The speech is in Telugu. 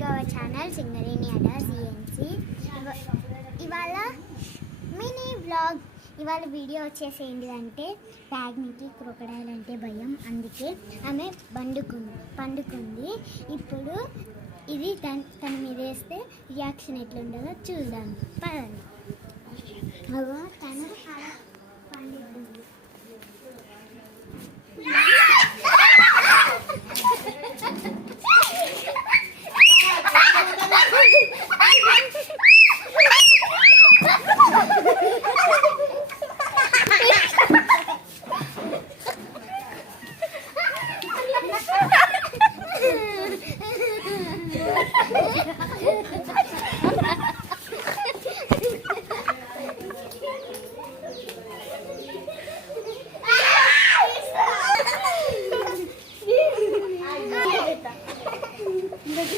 టు అవర్ ఛానల్ సింగరేణి అడా సిఎన్సి. ఇవాళ మినీ వ్లాగ్. ఇవాళ వీడియో వచ్చేసి ఏంటిదంటే ప్యాగ్నికి క్రొకడైల్ అంటే భయం, అందుకే ఆమె పండుకుంది. ఇప్పుడు ఇది తన మీద వేస్తే రియాక్షన్ ఎట్లుంటుందో చూద్దాం పదండి. తను పండుకుంది.